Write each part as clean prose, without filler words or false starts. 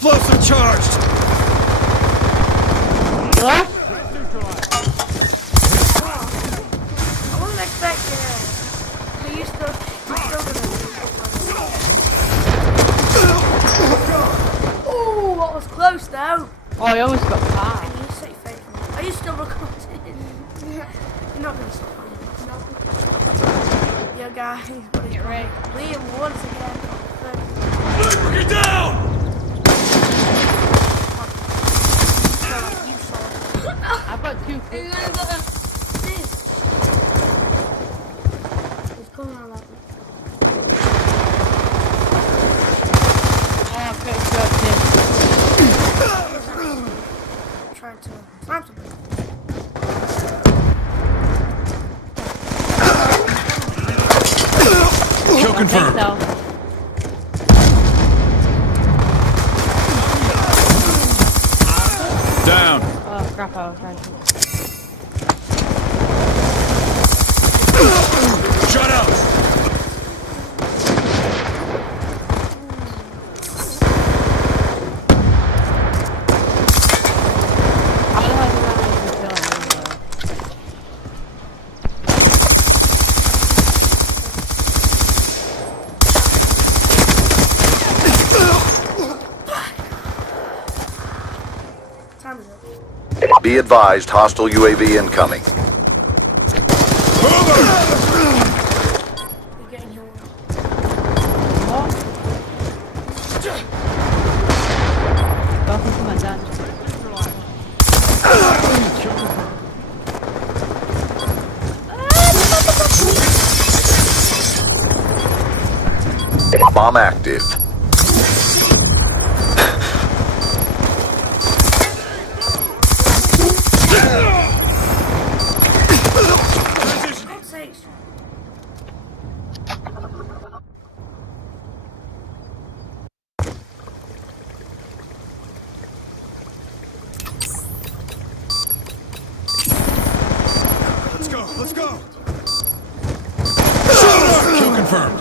Explosive charged! What? I wasn't expecting it. But you're still gonna. Ooh, what was close though? Oh, I almost got far. Can you say fake? Are you still recording? You're not gonna stop. Yo guys, what is Get ready. Liam once again. Bring it down! You saw it. I've got 2 feet. It's coming on that way. Oh, okay, good. I'm trying to slam something. Kill confirmed. So. Down. Oh, crap, I was trying to. Shut up! How the hell did I even kill him anyway? Time is up. Be advised, hostile UAV incoming. Over! You're getting your What? Welcome to my dungeon. Bomb active. God's sakes. Let's go, let's go! Kill confirmed.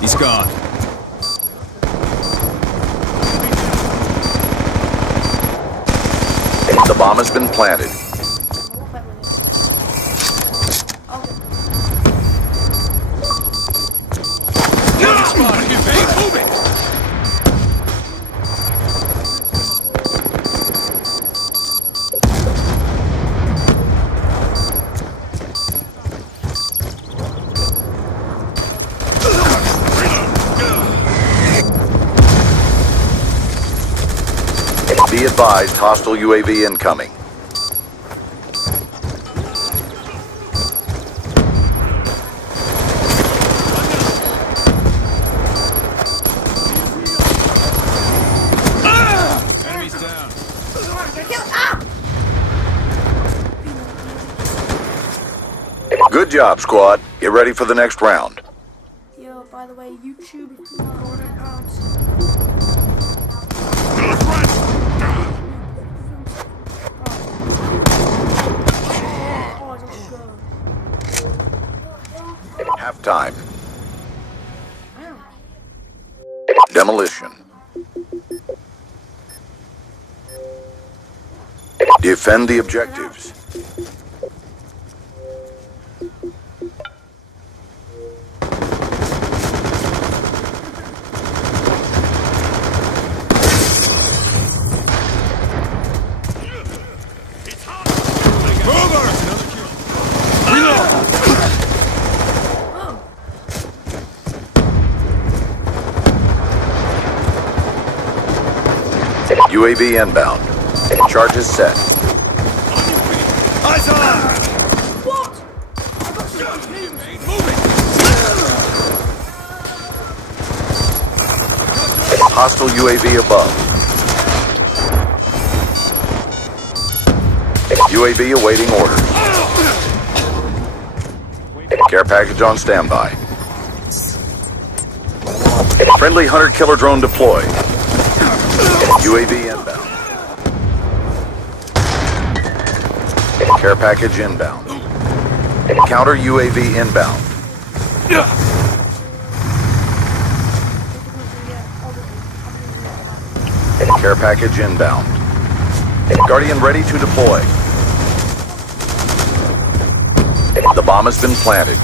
He's gone. The bomb has been planted. Spot, evade, move it! Be advised, hostile UAV incoming. Enemies down. Good job, squad. Get ready for the next round. Yo, by the way, YouTube, if you want it out. Oh, let's go. Halftime. Ow. Demolition. Defend the objectives. Over! Reload! UAV inbound. Charges set. Eyes on! What? Move it! Hostile UAV above. UAV awaiting orders. Care package on standby. Friendly hunter-killer drone deployed. UAV inbound. Care package inbound. Counter UAV inbound. Care package inbound. Guardian ready to deploy. The bomb has been planted.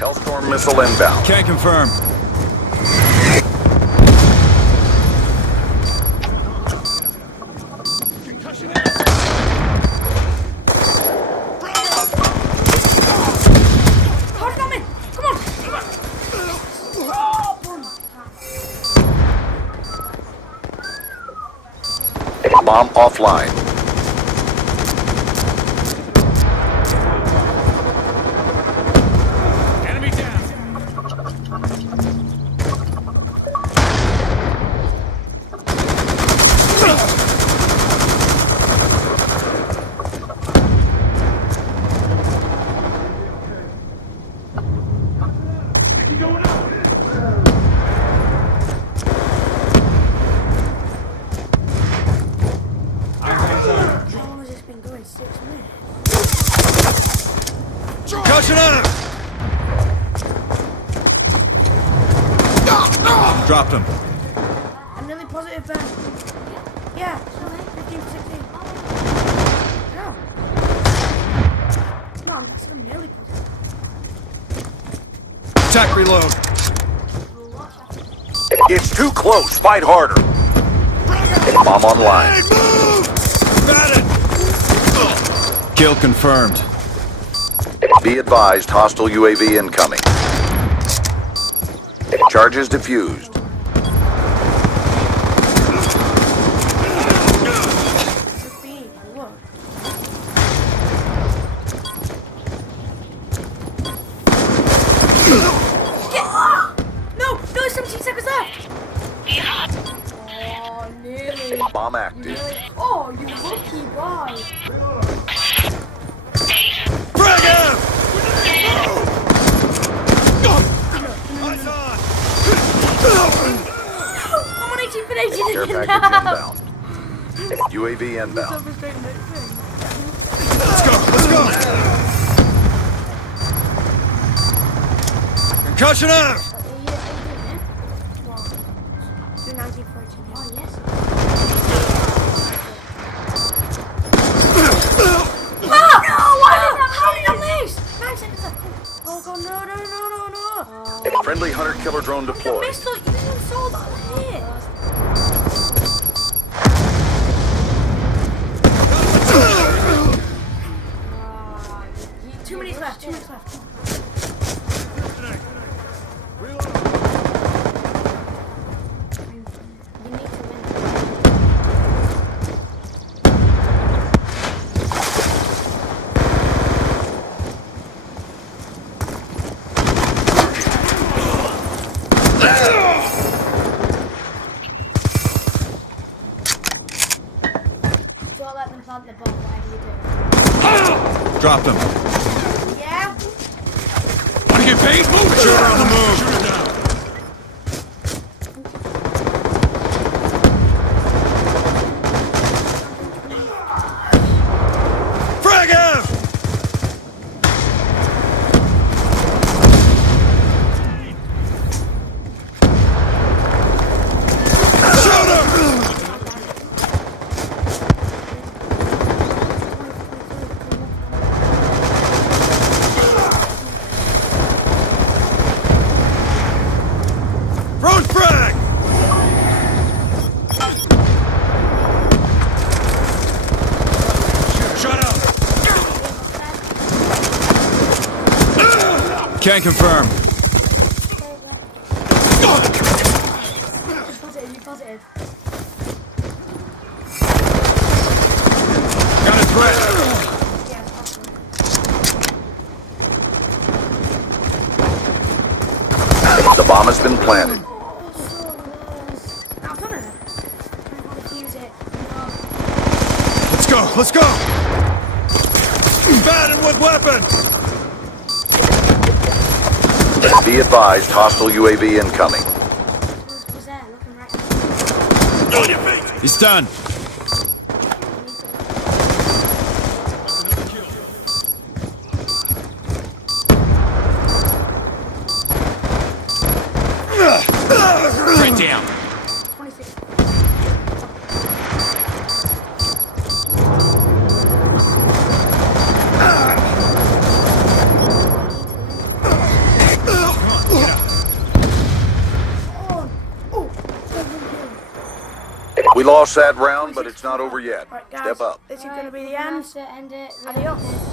Hellstorm missile inbound. Can't confirm. Hard coming! Come on! Bomb offline. Enemy down. How long has this been going? 6 minutes? Concussion out. Dropped him. I'm nearly positive, Ben. Yeah, 15 to 16. No. No, I'm nearly positive. Attack reload. It's too close. Fight harder. Bomb online. Got it. Kill confirmed. Be advised, hostile UAV incoming. Charges defused. Just being, look. No, 17 seconds left. Oh, nearly. Bomb active. Oh, you lucky boy. Frag him! Eyes on! I'm on 18 for 18 Care again package now. inbound. UAV inbound. Let's go! Let's go! Concussion out! Oh, yes. How did I miss? 9 seconds left. Oh god, no. Friendly hunter-killer drone You deployed. missed it. You didn't saw that hit. 2 minutes left. 2 minutes left. Don't let them plant the bomb, whatever you do. Dropped him. Yeah. Want to get paid? Move it! Shooter on the move! Shooter down. Frag him! Shooter! Road frag! Shut up! Can't confirm. You're positive. Got a threat. The bomb has been planted. I've done it. I want to fuse it. Let's go, let's go! Batted with weapon! Be advised, hostile UAV incoming. Was there, looking right. On your feet! He's done. down. 26. We lost that round, but it's not over yet. Right, guys, Step up. this is going to be the We're gonna end. have to end it. Adios.